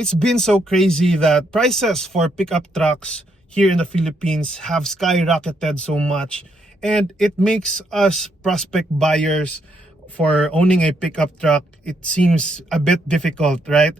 It's been so crazy that prices for pickup trucks here in the Philippines have skyrocketed so much, and it makes us prospect buyers for owning a pickup truck, it seems a bit difficult, right?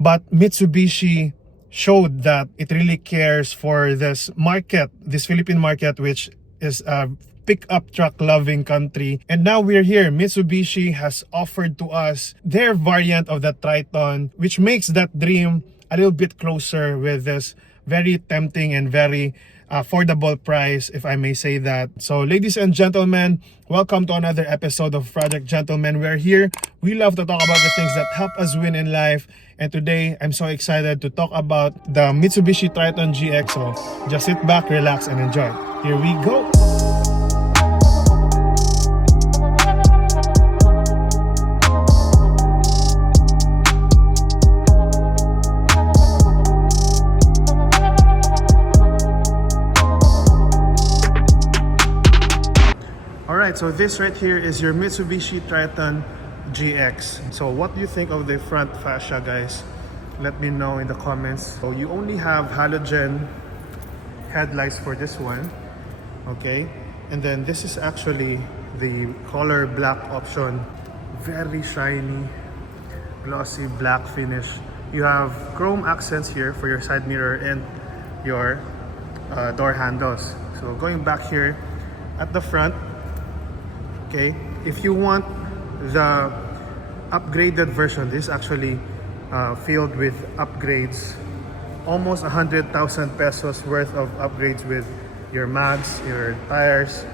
But Mitsubishi showed that it really cares for this market, this Philippine market, which is a pickup truck loving country. And now we're here. Mitsubishi has offered to us their variant of the Triton, which makes that dream a little bit closer with this very tempting and very affordable price, if I may say that. So ladies and gentlemen, welcome to another episode of Project Gentlemen. We're here. We love to talk about the things that help us win in life. And today, I'm so excited to talk about the Mitsubishi Triton GX. So just sit back, relax, and enjoy. Here we go. Alright, so this right here is your Mitsubishi Triton GX. So what do you think of the front fascia, guys? Let me know in the comments. So you only have halogen headlights for this one, okay? And then this is actually the color black option. Very shiny, glossy black finish. You have chrome accents here for your side mirror and your door handles. So going back here at the front, okay, if you want the upgraded version, this is actually filled with upgrades, almost 100,000 pesos worth of upgrades with your mags, your tires,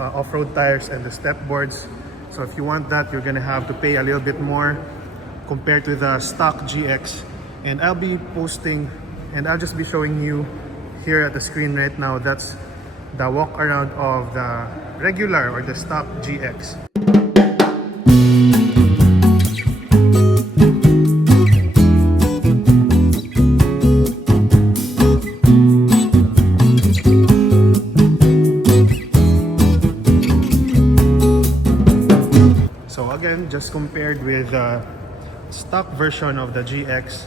off-road tires, and the step boards. So if you want that, you're gonna have to pay a little bit more compared to the stock GX. And I'll be posting, and I'll just be showing you here at the screen right now. That's the walk around of the regular or the stock GX. So again, just compared with the stock version of the GX,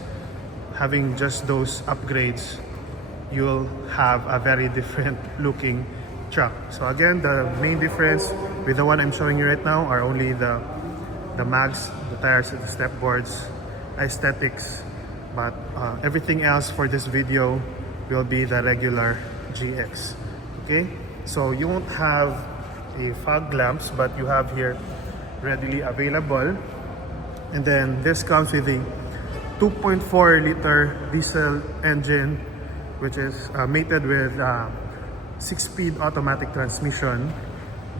having just those upgrades, you'll have a very different looking truck. So again, the main difference with the one I'm showing you right now are only the mags, the tires, the step boards, aesthetics, but everything else for this video will be the regular GX. Okay, so you won't have a fog lamps, but you have here readily available. And then this comes with a 2.4 liter diesel engine, which is mated with 6-speed automatic transmission.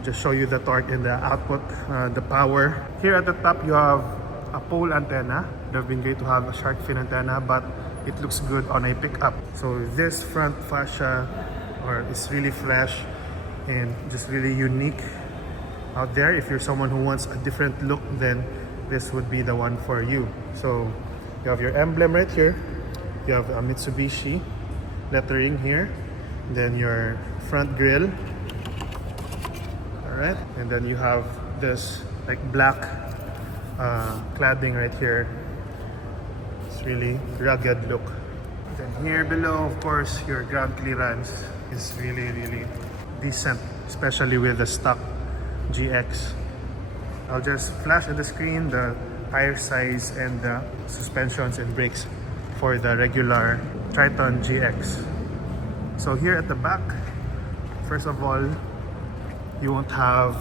Just show you the torque and the output, the power. Here at the top, you have a pole antenna. It would have been great to have a shark fin antenna, but it looks good on a pickup. So this front fascia is really fresh and just really unique out there. If you're someone who wants a different look, then this would be the one for you. So you have your emblem right here. You have a Mitsubishi lettering here, then your front grille, all right, and then you have this like black cladding right here. It's really rugged look. Then here below, of course, your ground clearance is really decent, especially with the stock GX. I'll just flash on the screen the tire size and the suspensions and brakes for the regular Triton GX. So here at the back, first of all, you won't have,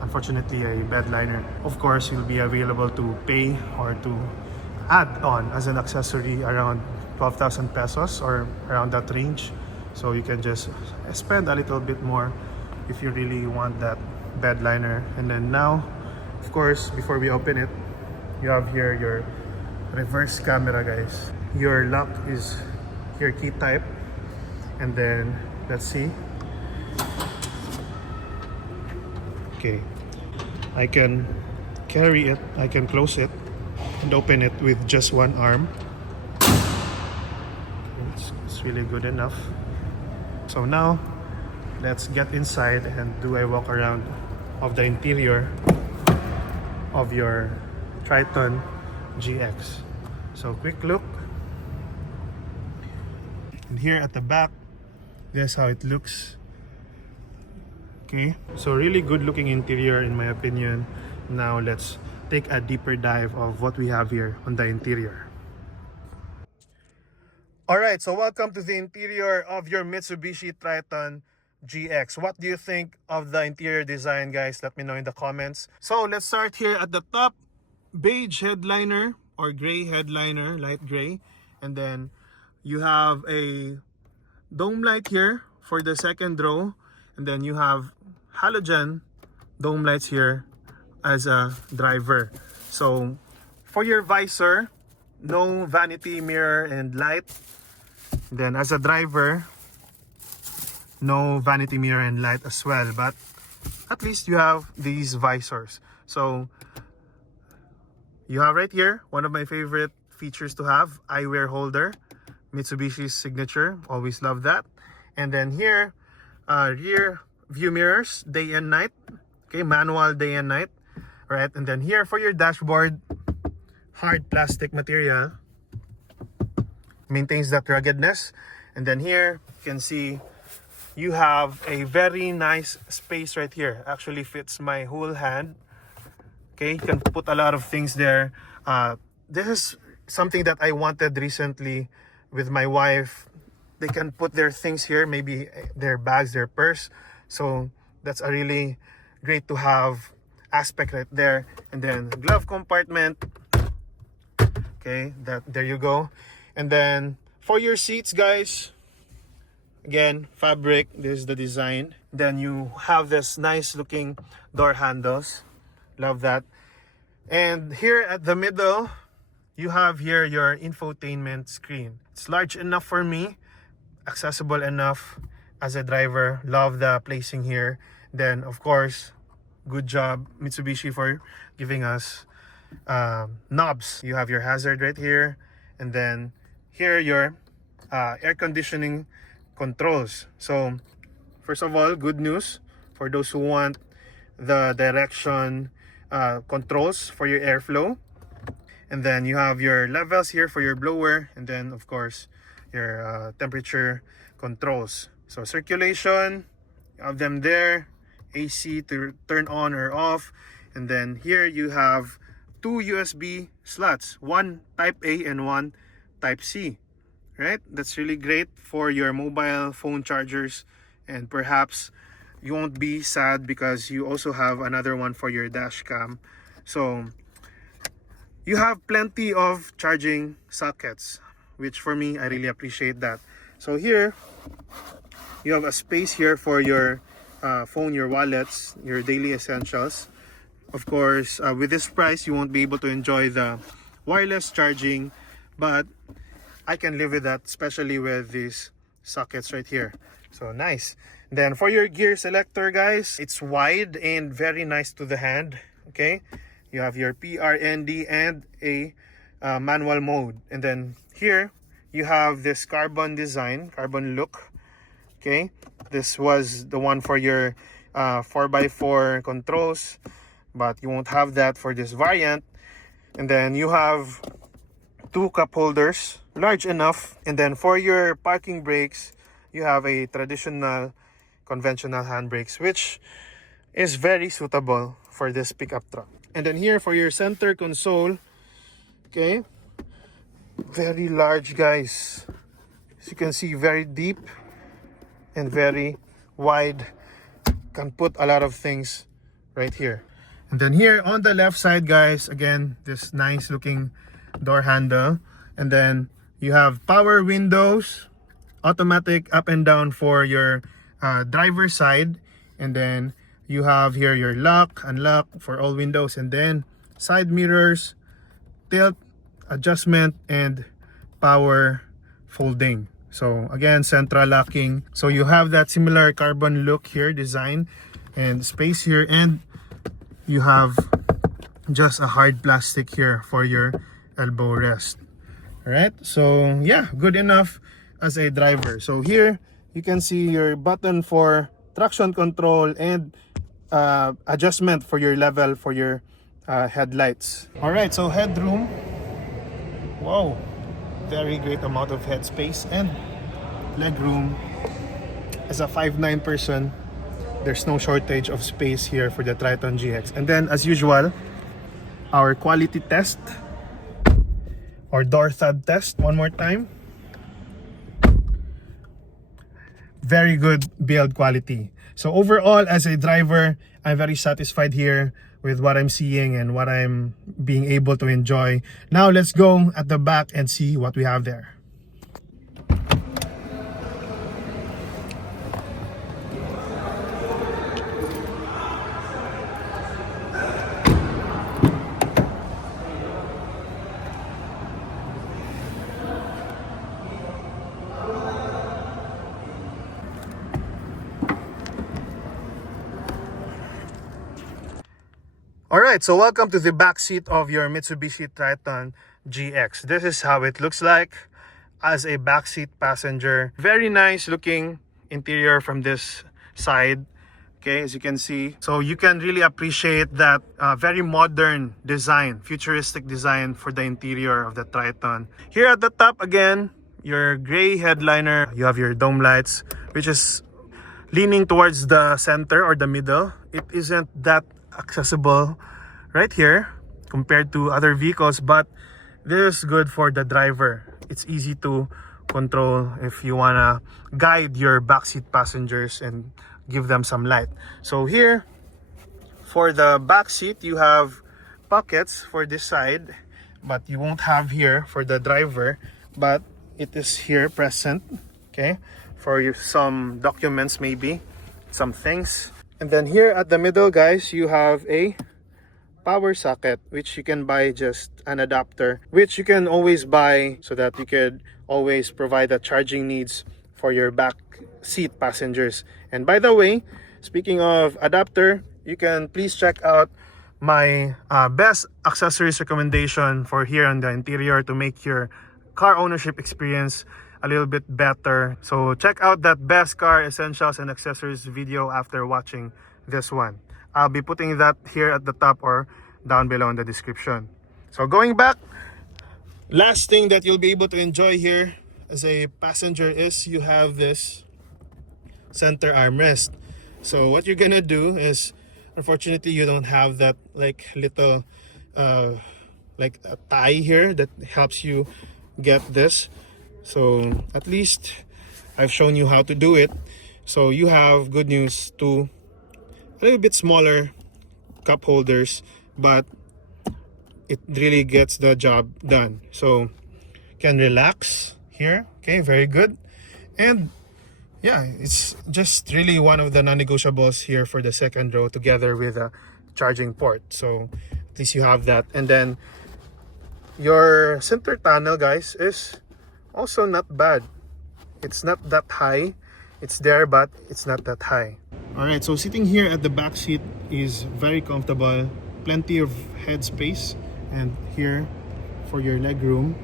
unfortunately, a bed liner. Of course, you'll be available to pay or to add on as an accessory around 12,000 pesos or around that range. So you can just spend a little bit more if you really want that bed liner. And then now, of course, before we open it, you have here your reverse camera, guys. Your lock is your key type, and then let's see. Okay, I can carry it, I can close it and open it with just one arm. It's really good enough. So now let's get inside and do a walk around of the interior of your Triton GX. So quick look, And here at the back, this is how it looks. Okay, so really good looking interior in my opinion. Now let's take a deeper dive of what we have here on the interior. Alright, so welcome to the interior of your Mitsubishi Triton GX. What do you think of the interior design, guys? Let me know in the comments. So let's start here at the top. Beige headliner or gray headliner, light gray. And then you have a dome light here for the second row. And then you have halogen dome lights here as a driver. So for your visor, no vanity mirror and light. Then as a driver, no vanity mirror and light as well, but at least you have these visors. So you have right here one of my favorite features to have, eyewear holder, Mitsubishi's signature, always love that. And then here, rear view mirrors, day and night. Okay, manual day and night. Right, and then here for your dashboard, hard plastic material, maintains that ruggedness. And then here you can see you have a very nice space right here. Actually fits my whole hand. Okay, you can put a lot of things there. This is something that I wanted recently with my wife. They can put their things here, maybe their bags, their purse. So that's a really great to have aspect right there. And then glove compartment. Okay, there you go. And then for your seats, guys, again, fabric, this is the design. Then you have this nice looking door handles. Love that. And here at the middle, you have here your infotainment screen. It's large enough for me, accessible enough as a driver. Love the placing here. Then, of course, good job, Mitsubishi, for giving us knobs. You have your hazard right here. And then here your air conditioning controls. So first of all, good news for those who want the direction controls for your airflow. And then you have your levels here for your blower, and then of course your temperature controls. So circulation, you have them there, AC to turn on or off. And then here you have two USB slots, one type A and one type C. Right, that's really great for your mobile phone chargers, and perhaps you won't be sad because you also have another one for your dash cam. So you have plenty of charging sockets, which for me, I really appreciate that. So here you have a space here for your phone, your wallets, your daily essentials. Of course, with this price you won't be able to enjoy the wireless charging, but I can live with that, especially with these sockets right here. So nice. Then for your gear selector, guys, it's wide and very nice to the hand. Okay, you have your PRND and a manual mode. And then here you have this carbon design, carbon look. Okay, this was the one for your 4x4 controls, but you won't have that for this variant. And then you have two cup holders, large enough. And then for your parking brakes, you have a traditional conventional handbrakes, which is very suitable for this pickup truck. And then here for your center console, okay, very large, guys. As you can see, very deep and very wide. Can put a lot of things right here. And then here on the left side, guys, again, this nice looking door handle. And then you have power windows, automatic up and down for your driver's side. And then you have here your lock, unlock for all windows. And then side mirrors, tilt, adjustment, and power folding. So again, central locking. So you have that similar carbon look here, design and space here. And you have just a hard plastic here for your elbow rest. All right, so yeah, good enough as a driver. So here you can see your button for traction control and adjustment for your level for your headlights. All right, so headroom, wow, very great amount of headspace. And legroom. As a 5'9" person, there's no shortage of space here for the Triton GX. And then as usual, our quality test or door thud test one more time. Very good build quality. So overall, as a driver, I'm very satisfied here with what I'm seeing and what I'm being able to enjoy. Now let's go at the back and see what we have there. Alright, so welcome to the back seat of your Mitsubishi Triton GX. This is how it looks like as a backseat passenger. Very nice looking interior from this side, okay, as you can see. So you can really appreciate that very modern design, futuristic design for the interior of the Triton. Here at the top again, your gray headliner. You have your dome lights, which is leaning towards the center or the middle. It isn't that accessible right here compared to other vehicles, but this is good for the driver. It's easy to control if you wanna guide your backseat passengers and give them some light. So here for the back seat, you have pockets for this side, but you won't have here for the driver, but it is here present, okay, for some documents, maybe some things. And then here at the middle, guys, you have a power socket, which you can buy just an adapter, which you can always buy so that you could always provide the charging needs for your back seat passengers. And by the way, speaking of adapter, you can please check out my best accessories recommendation for here on the interior to make your car ownership experience a little bit better. So check out that best car essentials and accessories video after watching this one. I'll be putting that here at the top or down below in the description. So going back, last thing that you'll be able to enjoy here as a passenger is you have this center armrest. So what you're gonna do is, unfortunately you don't have that like little like a tie here that helps you get this. So at least I've shown you how to do it. So you have good news to a little bit smaller cup holders, but it really gets the job done. So can relax here, okay, very good. And yeah, it's just really one of the non-negotiables here for the second row, together with a charging port. So at least you have that. And then your center tunnel, guys, is also not bad. It's not that high. It's there, but it's not that high. Alright, so sitting here at the back seat is very comfortable. Plenty of head space. And here for your leg room,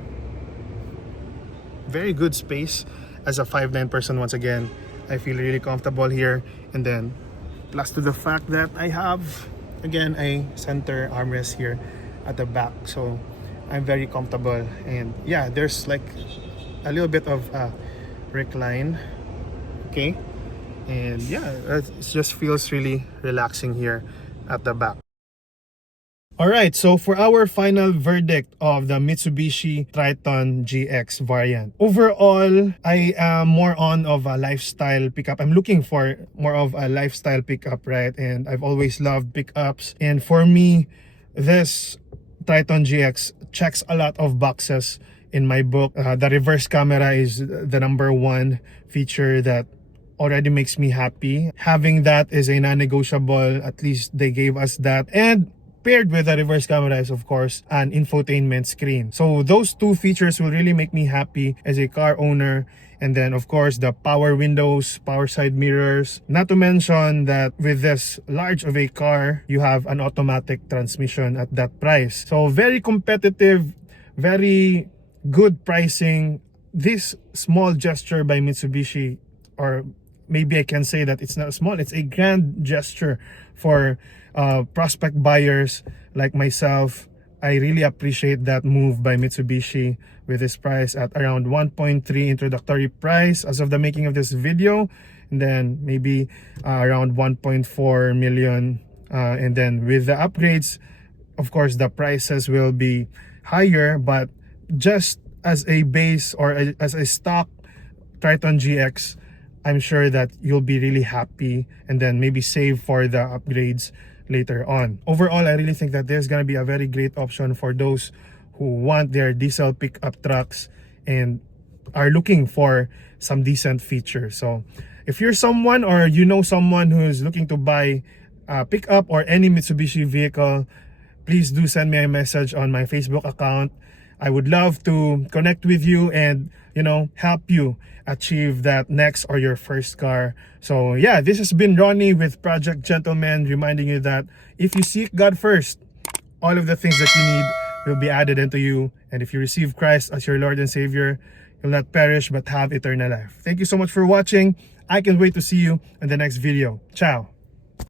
very good space. As a 5'9" person, once again, I feel really comfortable here. And then plus to the fact that I have again a center armrest here at the back, so I'm very comfortable. And yeah, there's like a little bit of recline, okay, and yeah, it just feels really relaxing here at the back. Alright, so for our final verdict of the Mitsubishi Triton GX variant. Overall, I am more on of a lifestyle pickup. I'm looking for more of a lifestyle pickup, right? And I've always loved pickups. And for me, this Triton GX checks a lot of boxes in my book. The reverse camera is the #1 feature that already makes me happy. Having that is a non-negotiable. At least they gave us that. And paired with the reverse camera is of course an infotainment screen. So those two features will really make me happy as a car owner. And then of course the power windows, power side mirrors. Not to mention that with this large of a car, you have an automatic transmission at that price. So very competitive, very good pricing. This small gesture by Mitsubishi, or maybe I can say that it's not small, it's a grand gesture for prospect buyers like myself, I really appreciate that move by Mitsubishi with this price at around 1.3 introductory price as of the making of this video, and then maybe around 1.4 million, and then with the upgrades, of course the prices will be higher, but just as a base or as a stock Triton GX, I'm sure that you'll be really happy and then maybe save for the upgrades later on. Overall, I really think that there's gonna be a very great option for those who want their diesel pickup trucks and are looking for some decent features. So if you're someone or you know someone who's looking to buy a pickup or any Mitsubishi vehicle, please do send me a message on my Facebook account. I would love to connect with you and, you know, help you achieve that next or your first car. So yeah, this has been Ronnie with Project Gentleman, reminding you that if you seek God first, all of the things that you need will be added into you. And if you receive Christ as your Lord and Savior, you'll not perish but have eternal life. Thank you so much for watching. I can't wait to see you in the next video. Ciao.